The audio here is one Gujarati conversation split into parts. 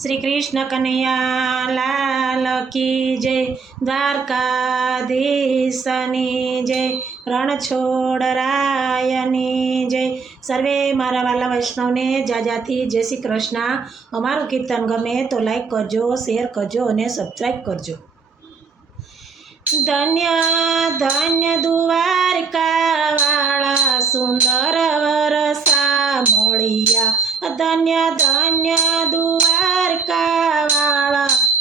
શ્રી કૃષ્ણ કનૈયા લાલ કી જય, દ્વારકાધીશની જય રણછોડરાયની જય. સર્વે મારા વાલા વૈષ્ણવને જાજાથી જય શ્રી કૃષ્ણ. અમારું કીર્તન ગમે તો લાઈક કરજો શેર કરજો અને સબસ્ક્રાઈબ કરજો. ધન્ય ધન્ય દ્વારકા વાળા સુંદર વરસા મળ્યા. ધન્ય ધન્ય વાળા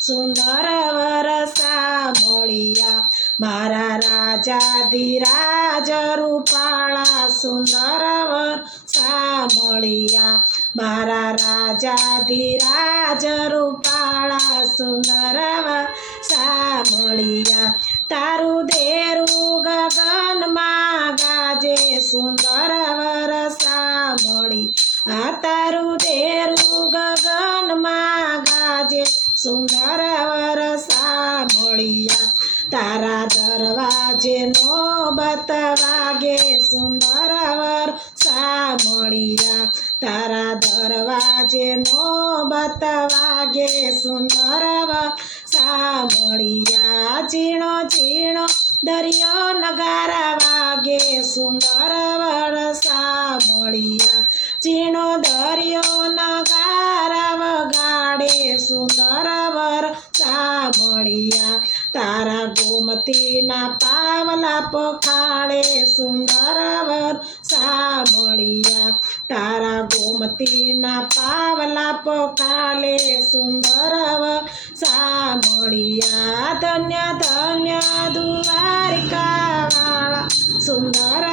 સુંદર વરસા મળિયા મારા રાજા ધીરાજ રૂપાળા સુંદર વરસા મળિયા મારા રાજા ધીરાજ રૂપાળા સુંદર વરસા મળિયા તારું દેરું ગગનમાં ગાજે સુંદર વરસા મળી આ તારું દેરું ગગનમાં ગાજે સુંદર વરસા મળિયા તારા દરવાજે નો બતવાગે સુંદર વરસા મળિયા તારા દરવાજે નો બતવાગે સુંદર વરસા મળિયા ઝીણો ઝીણો દરિયો નગારા વાગે સુંદર વરસા મળિયા ઝીણો દરિયો નગારા વગાડે સુંદર વરસા મળિયા. તારા ગોમતીના પાવલા પખાડે સુંદર વરસા મળિયા. તારા ગોમતીના પાવલા પખાડે સુંદર વરસા મળિયા. ધન્ય ધન્ય દ્વારિકા વાળા. સુંદર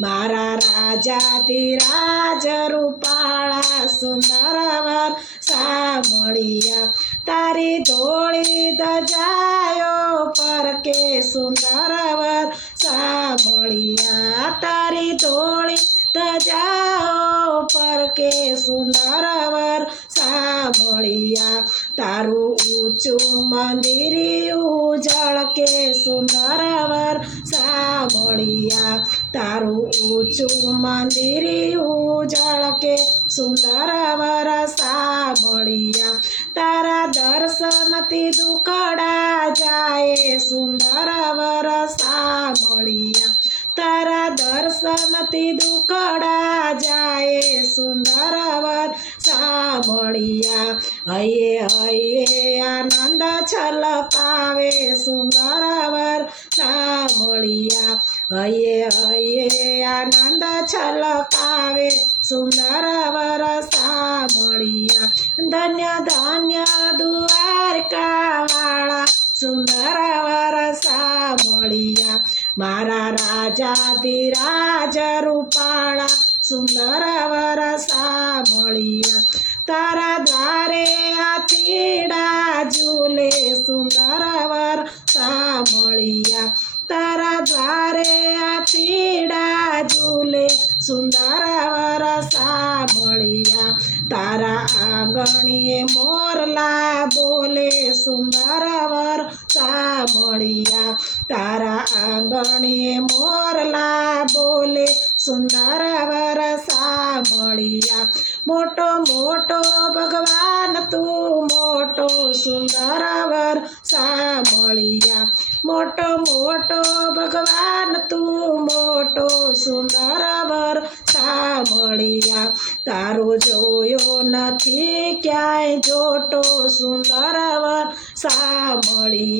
મારા રાજાથી રાજ રૂપાળા સુંદર વરસા મળિયા તારી ધોળી ધજાયો પર કે સુંદર વરસા મળિયા તારી ધોળી ધજાઓ પર કે સુંદર વરસા મળિયા તારું ઊંચું મંદિર ઉજળ કે સુંદર વરસા મળિયા તારું ઊંચું મંદિર ઉજળ કે સુંદર વરસા મળ્યા તારા દર્શનથી દુકડા જાય સુંદર વરસા મળ્યા તારા દર્શનથી દુકડા જાય સુંદર વરસા મળિયા હૈયે હૈયે, આનંદ છલકાવે સુંદર વરસા મળિયા હૈયે હૈયે આનંદ છલકાવે, સુંદર વરસા મળિયા. ધન્ય ધન્ય દ્વારકાવાળા, સુંદર વરસા મળિયા. મારા રાજા ધીરાજ રૂપાળા, સુંદર વરસા મળિયા. તારા દ્વારે આતીડા ઝૂલે સુંદર વરસા મળિયા. તારા દ્વારે આતીડા ઝૂલે સુંદર વરસા મળિયા તારા આંગણીએ મોરલા બોલે સુંદર વરસા મળિયા તારા આંગણીએ મોરલા બોલે સુંદર વરસા મળ્યા મોટો મોટો ભગવાન તું, મોટો સુંદર વરસા મળ્યા મોટો મોટો ભગવાન તું, મોટો સુંદર વરસા મળ્યા તારો જોયો નથી ક્યાંય જોટો સુંદર વરસા મળિયા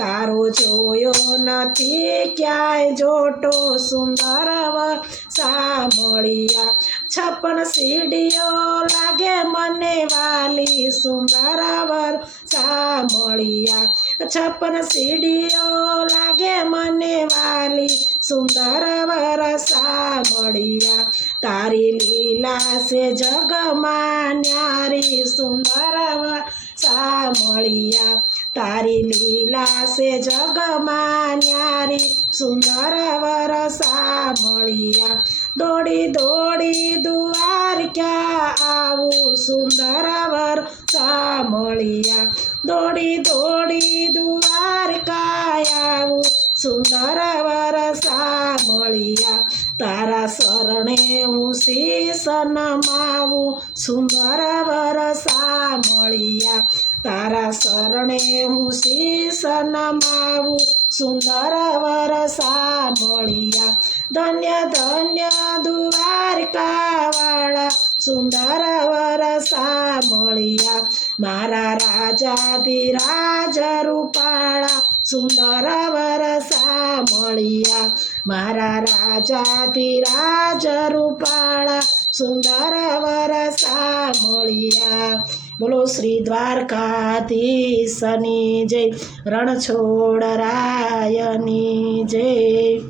તારો જોયો નથી ક્યાંય જોટો સુંદર વરસા મળિયા છપ્પન સીડીઓ લાગે મને વાલી સુંદર વરસા મળિયા છપ્પન સીડીઓ લાગે મને વાલી સુંદર વરસા મળિયા તારી લીલા સે જગમાં ન્યારી સુંદર મળિયા તારી લીલા સે જગમાં ન્યારી સુંદર વરસા મળિયા. દોડી દોડી દ્વારકા આવું સુંદર વરસા મળિયા. દોડી દોડી દ્વારકા આવું સુંદર વરસા મળિયા. તારા શરણે હું શીશ નમાવું, સુંદર વરસા મળ્યા. તારા શરણે હું શીશ નમાવું. સુંદર વરસા મળ્યા. ધન્ય ધન્ય દ્વારકાવાળા. સુંદર વરસા મળ્યા. મારા રાજાધિરાજ રૂપાળા. સુંદર વરસા મળ્યા. મારા રાજાધિરાજ રૂપાળા. સુંદર વરસા મળ્યા. બોલો શ્રી દ્વારકાધીશની જય. રણછોડરાયની જય.